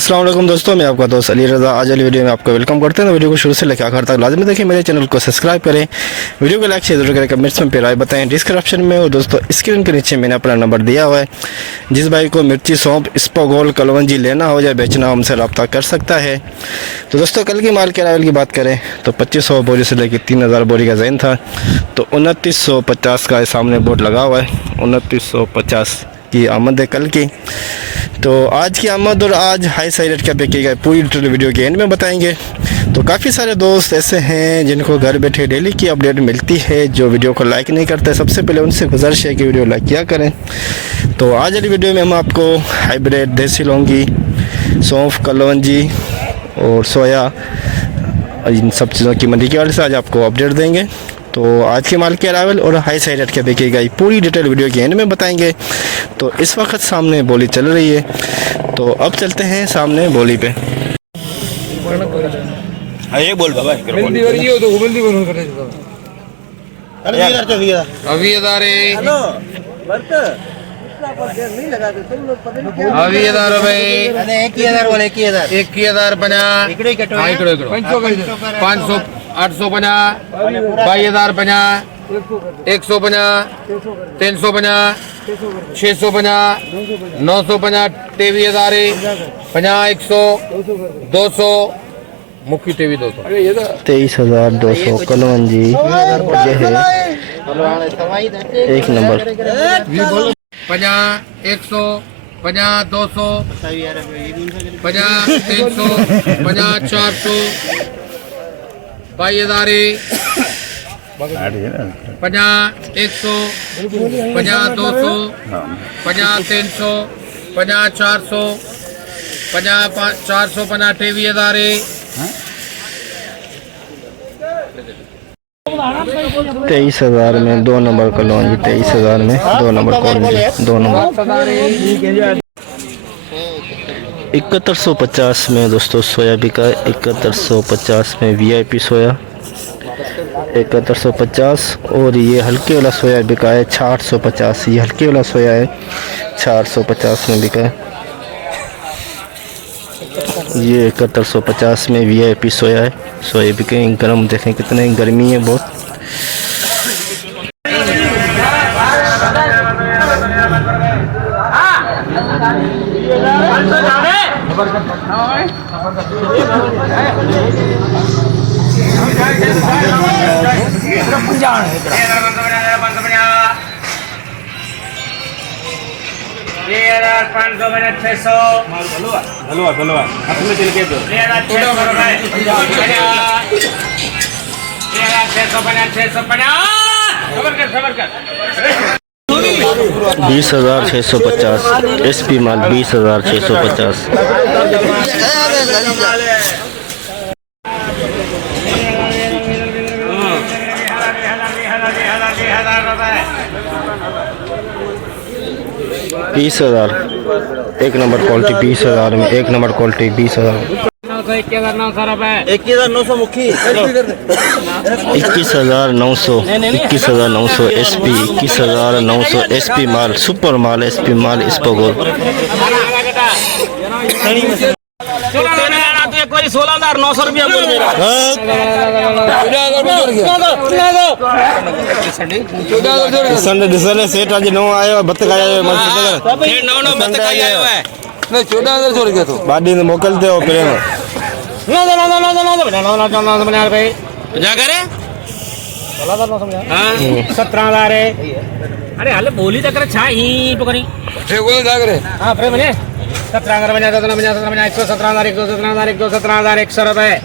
अस्सलाम वालेकुम दोस्तों, मैं आपका दोस्त अली रज़ा। आज वाली वीडियो में आपको वेलकम करते हैं। तो वीडियो को शुरू से लेकर आखिर तक लाजमी देखें। मेरे चैनल को सब्सक्राइब करें, वीडियो को लाइक शेयर जरूर करें, कमेंट्स में राय बताएं डिस्क्रिप्शन में। और दोस्तों स्क्रीन के नीचे मैंने अपना नंबर दिया हुआ है। जिस भाई को मिर्ची, सौंफ, इसबगोल, कलवंजी लेना हो या बेचना हो, हमसे रब्ता कर सकता है। तो दोस्तों कल की माल के अरावल की बात करें तो 2500 बोरी से लेकर 3000 बोरी का ज़ैन था। तो 2950 का सामने बोर्ड लगा हुआ है। 2950 की आमद है कल की। तो आज की आमद और आज हाई साई रेट क्या बिकेगा पूरी डिटेल वीडियो के एंड में बताएंगे। तो काफ़ी सारे दोस्त ऐसे हैं जिनको घर बैठे डेली की अपडेट मिलती है, जो वीडियो को लाइक नहीं करते। सबसे पहले उनसे गुजारिश है कि वीडियो लाइक किया करें। तो आज वाली वीडियो में हम आपको हाइब्रिड, देसी लौंगी, सौंफ, कलवंजी और सोया, इन सब चीज़ों की मंडी के वाले से आज आपको अपडेट देंगे। तो आज के माल के अरावल और हाई साइड रेट क्या बिकेगा पूरी डिटेल वीडियो के एंड में बताएंगे। तो इस वक्त सामने बोली चल रही है, तो अब चलते हैं सामने बोली पे। एक बोल बाबा अभी 1000 रुपए 21,000 50 500 850 22,050 150 350 650 950 23,000 50 100 200 मुख्य टीवी 200 23,200 कलवंजी ये है एक नंबर 50 100 50 200 50 300 50 400 22,000 50 100 50 200 50 300 50 400 50 450 23,000 23,000 में 2 नंबर कलौंजी, 23,000 में 2 नंबर कॉलेज, 2 नंबर 7150 में दोस्तों सोया बिका है। 7150 में VIP सोया 7150। और ये हल्के वाला सोया बिका है 650। ये हल्के वाला सोया है 450 में बिका है। ये 7150 में VIP सोया है। सोया बिके गर्म, देखें कितने गर्मी है बहुत। बीस 20,650 SP माल 20,650। बीस 20,000 एक नंबर क्वालिटी 20,000 में, एक नंबर क्वालिटी 20,000। 21,900 मुखी 21,900 21,900 SP 21,900 SP माल, सुपर माल SP माल इसबगोल। 16,900 रुपया बोल मेरा डिसने सेठ आज नौ आयो बत्तक आयो है 14,000 छोड़ गया तो बाडी ने मोकलते हो प्रेम जा करे 17,000 अरे हाल बोली तक छा ही पकड़ी जा करे हाँ प्रेम ने 17,000 बना 117,000 117,000 100 रुपए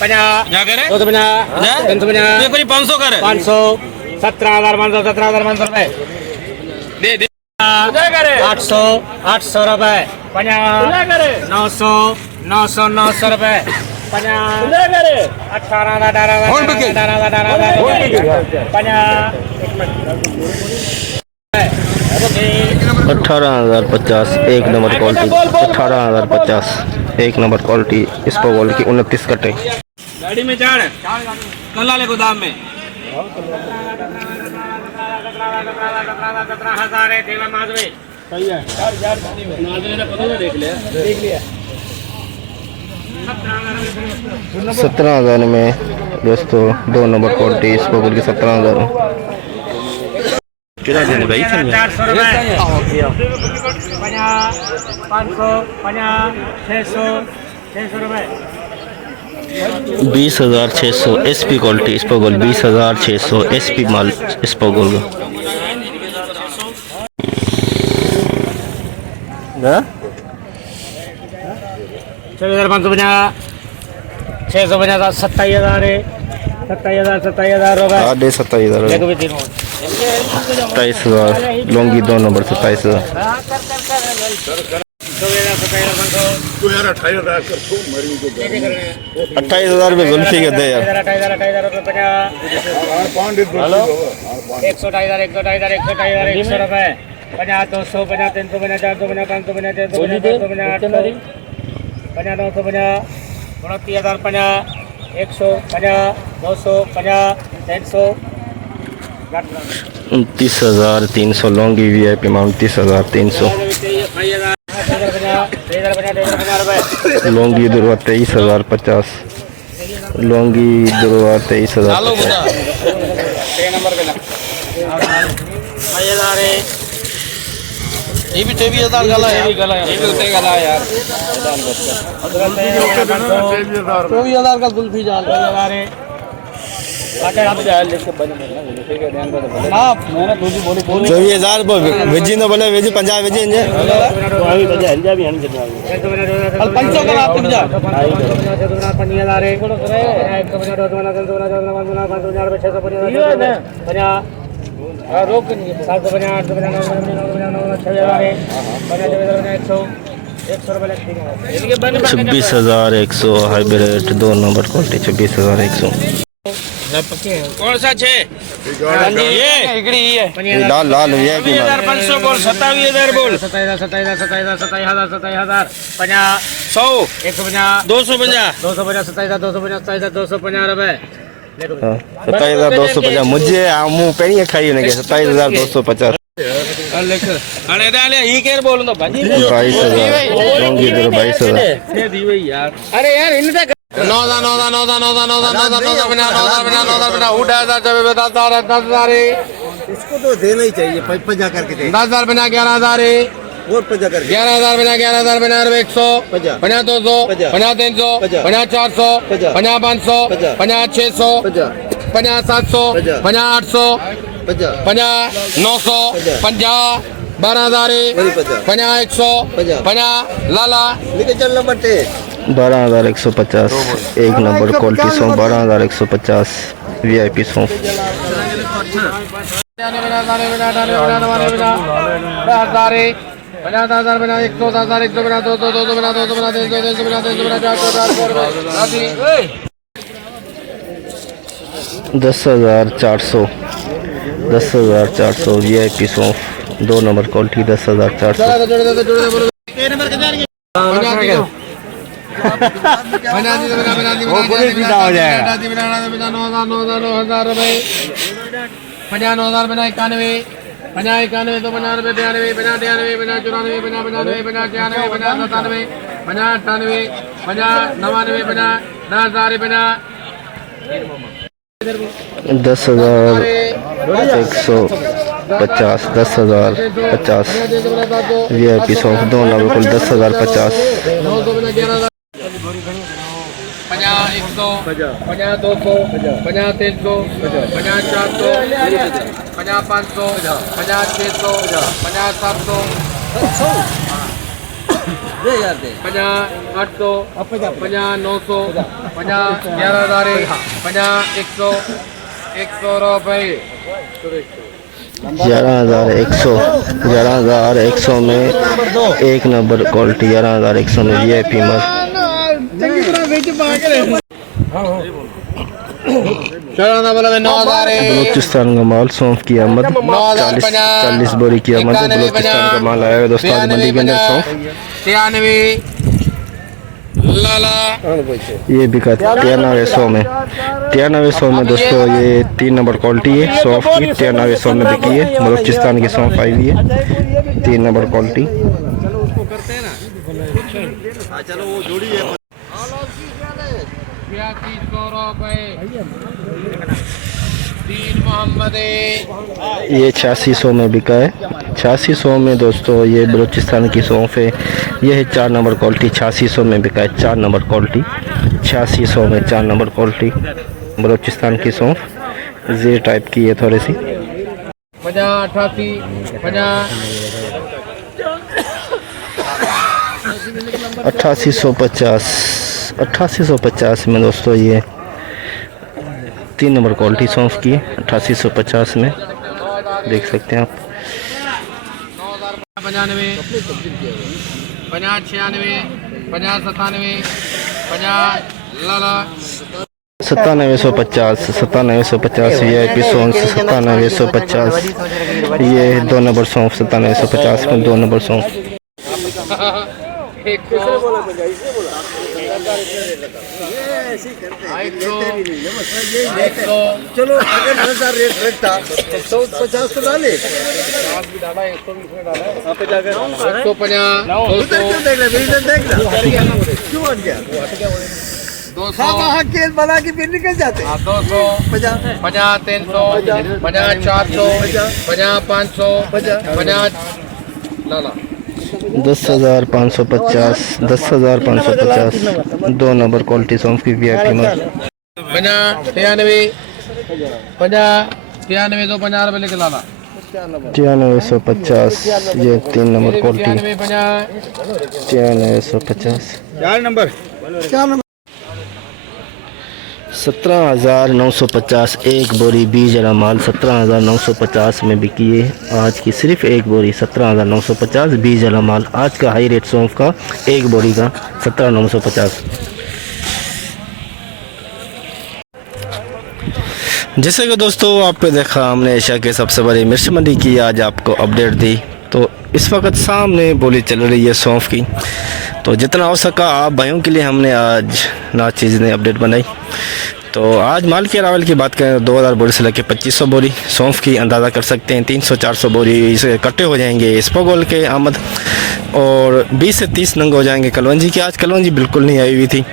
50 जा करे 250 350 ये कोई 500 करे 500 17,500 रुपए दे 800 रुपए 50 900 रुपए 18,050 एक नंबर क्वालिटी 18,050 एक नंबर क्वालिटी इसबगोल की 29 कटे। गाड़ी में चाड़ कल वाले गोदाम में 17,000 है तेला माधवी सही है यार माधवी ने पता देख लिया 17,000 में दोस्तों 2 नंबर क्वालिटी इस बबुल की 17,000 कितना देने भाई 400 रुपये 50 500 50 600 600 रुपये 20,600 SP क्वालिटी इस बबुल 20,600 SP माल इस बबुल का 24,550 650 27,000 है 27,000 रुपये 27,000 देखो भी तीनों 27,000 लॉन्गी 2 नंबर 27,000 28,000 रुपये जुल्फी के दे यार 28,000 रुपये 100 रुपये 50 200 50 300 50 400 50 500 50 600 50 700 50 800 50 900 50 29,000 50 100 50 200 50 300 29,300 लॉन्गी VIP अमाउंट 30,300 लॉन्गी दुर्वा 23,050 लॉन्गी दुर्वा 23,050 ये भी 23,000 गला है, ये भी उतने गला है यार। 24,000 का कुल्फी जाल आप मैंने तुझे बोली 24,000 वेजी न बोले वेजी 50 वेजी इंजे पंचों का आप जा 26,100 हाइब्रिड 2 नंबर क्वालिटी 26,100 कौन सा छे ये इकड़ी है लाल लाल VIP 500 बोल 27,000 बोल 27,000 50 100 150 250 250 250 रुपए 27,250 मुझे मुंह पहिरीं खाई हुनखे 27,250 अरे डाले ही केर बोल दो भाजी 22,000 लॉन्गी दुर्वा 22,000 ये दी हुई यार अरे यार इन तक 10,000 इसको तो देना ही चाहिए 50 करके दे 10,000 बना 11,000 और 50 करके 11,000 बना 11,000 बना 100 50 50 200 50 300 50 400 50 500 50 600 50 700 50 800 50 50 900 50 12,000 50 100 50 लाला लेके चलना बटे 12,150 एक number quality song 12,150 VIP song 50,000 बना 100,000 100 बना 200 200 बना 200 बना 300 300 बना 300 बना 10,400 10,400 VIP सॉन्ग 2 नंबर क्वालिटी 10,400 वो पुलिस सीधा हो जाएगा 50,000 बना 91 50 91 तो 50 रुपये 92 50 93 50 94 50 95 50 96 50 97 50 98 50 99 50 10,000 50 10,150 10,050 VIP सॉन्ग 2 नंबर क्वालिटी 10,050 50 100 50 200 50 300 50 400 50 500 50 600 50 700 दे यार दे 50 800 50 900 50 11,000 50 100 100 रुपये 11,100 में एक नंबर क्वालिटी 11,100 में VIP मत बलूचिस्तान का माल सौंफ की आमद 40 बोरी की आमद बलूचिस्तान का माल आया है दोस्तों आज मंडी के अंदर सौंफ 93 लाला ये बिका 9300 में 9300 में दोस्तों ये 3 नंबर क्वालिटी है सौंफ की 9300 में बिकी है बलूचिस्तान की सौंफ आई हुई है 3 नंबर क्वालिटी चलो वो जोड़ी है ₹8200 तीन मोहम्मद ये 8600 में बिका है। 8600 में दोस्तों ये बलूचिस्तान की सौंफ है। ये है 4 नंबर क्वालिटी, 8600 में बिका है। 4 नंबर क्वालिटी 8600 में 4 नंबर क्वालिटी बलूचिस्तान की सौंफ जी टाइप की है थोड़ी सी। 50 88 50 8850 में दोस्तों ये 3 नंबर क्वालिटी सौंफ की है। 8850 में देख सकते हैं आप। 95 50 96 50 97 50 लाला 9750 VIP सौंफ 9750 ये 2 नंबर सौंफ 9750 में 2 नंबर सौंफ। 100 चलो अगर 10,000 रेट रखता तो 150 तो डाले। 150 देख ला क्यों हट गया? 200 वहाँ केस बना के फिर निकल जाते। 200 50 50 300 50 400 50 500 50 लाला 10,550 10,550 2 नंबर क्वालिटी सौंफ की VIP में 50 93 50 93 तो 50 रुपये लेके लाला 9350 ये 3 नंबर क्वालिटी 93 50 9350 4 नंबर 17,950 एक बोरी बीज वाला माल 17,950 में बिकी है आज की। सिर्फ एक बोरी 17,950 बीज वाला माल आज का हाई रेट सौंफ का एक बोरी का 17,950। जैसे कि दोस्तों आपने देखा हमने एशिया के सबसे बड़ी मिर्च मंडी की आज आपको अपडेट दी। तो इस वक्त सामने बोली चल रही है सौंफ की। तो जितना हो सका आप भाइयों के लिए हमने आज ना चीज़ ने अपडेट बनाई। तो आज माल के अरावल की बात करें 2000 बोरी से लेकर 2500 बोरी सौंफ की अंदाज़ा कर सकते हैं। 300-400 बोरी इसे इकट्ठे हो जाएंगे स्पोगोल के आमद और 20 से 30 नंग हो जाएंगे कलवंजी की। आज कलवंजी बिल्कुल नहीं आई हुई थी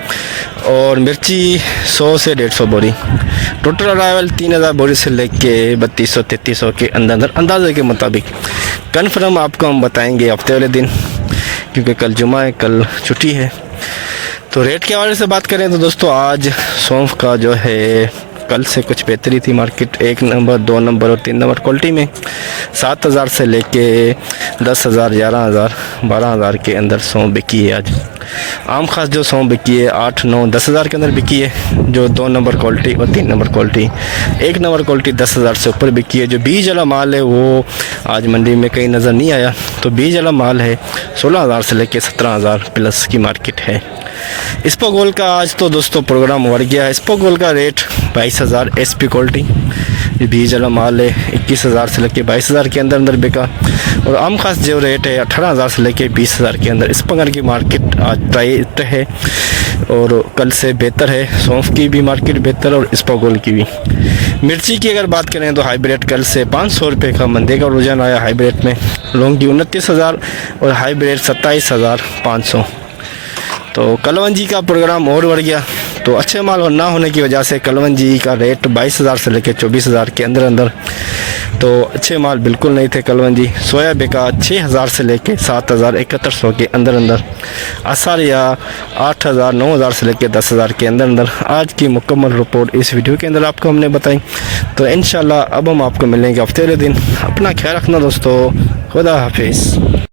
और मिर्ची 100 से 150 बोरी। टोटल अरावल 3000 बोरी से लेके 3200-3300 के अंदर अंदाजे के मुताबिक। कन्फर्म आपको हम बताएंगे हफ्ते वाले दिन क्योंकि कल जुमा है, कल छुट्टी है। तो रेट के हवाले से बात करें तो दोस्तों आज सौंफ का जो है कल से कुछ बेहतरी थी मार्केट। 1 नंबर 2 नंबर और 3 नंबर क्वालिटी में 7,000 से लेके 10,000 11,000 12,000 के अंदर सौंफ बिकी है आज। आम खास जो सौंफ बिकी है 8 9 10,000 के अंदर बिकी है जो 2 नंबर क्वालिटी और 3 नंबर क्वालिटी। 1 नंबर क्वालिटी 10,000 से ऊपर बिकी है। जो बीज वाला माल है वो आज मंडी में कहीं नज़र नहीं आया। तो बीज वाला माल है 16,000 से लेके 17,000 प्लस की मार्केट है। स्पोगोल का आज तो दोस्तों प्रोग्राम बढ़ गया है। स्पोगोल का रेट 22,000 SP क्वालिटी ये बीज वाला माल है 21,000 से लेके 22,000 के अंदर बिका। और आम खास जो रेट है 18,000 से लेके 20,000 के अंदर। स्पोगोल की मार्केट आज टाइट है और कल से बेहतर है। सौंफ की भी मार्केट बेहतर और स्पोगोल की भी। मिर्ची की अगर बात करें तो हाइब्रिड कल से 500 रुपये का मंदे का रुझान आया हाइब्रिड में। लौंगी 29,000 और हाइब्रिड 27,500। तो कलवंजी का प्रोग्राम और बढ़ गया। तो अच्छे माल और ना होने की वजह से कलवंजी का रेट 22,000 से लेकर 24,000 के अंदर। तो अच्छे माल बिल्कुल नहीं थे कलवंजी। सोया बिका 6,000 से लेकर 7,000 7100 के अंदर। आसारिया 8,000 9,000 से लेकर 10,000 के अंदर। आज की मुकम्मल रिपोर्ट इस वीडियो के अंदर आपको हमने बताई। तो इंशाल्लाह अब हम आपको मिलेंगे हफ्ते वाले दिन। अपना ख्याल रखना दोस्तों। खुदा हाफिज़।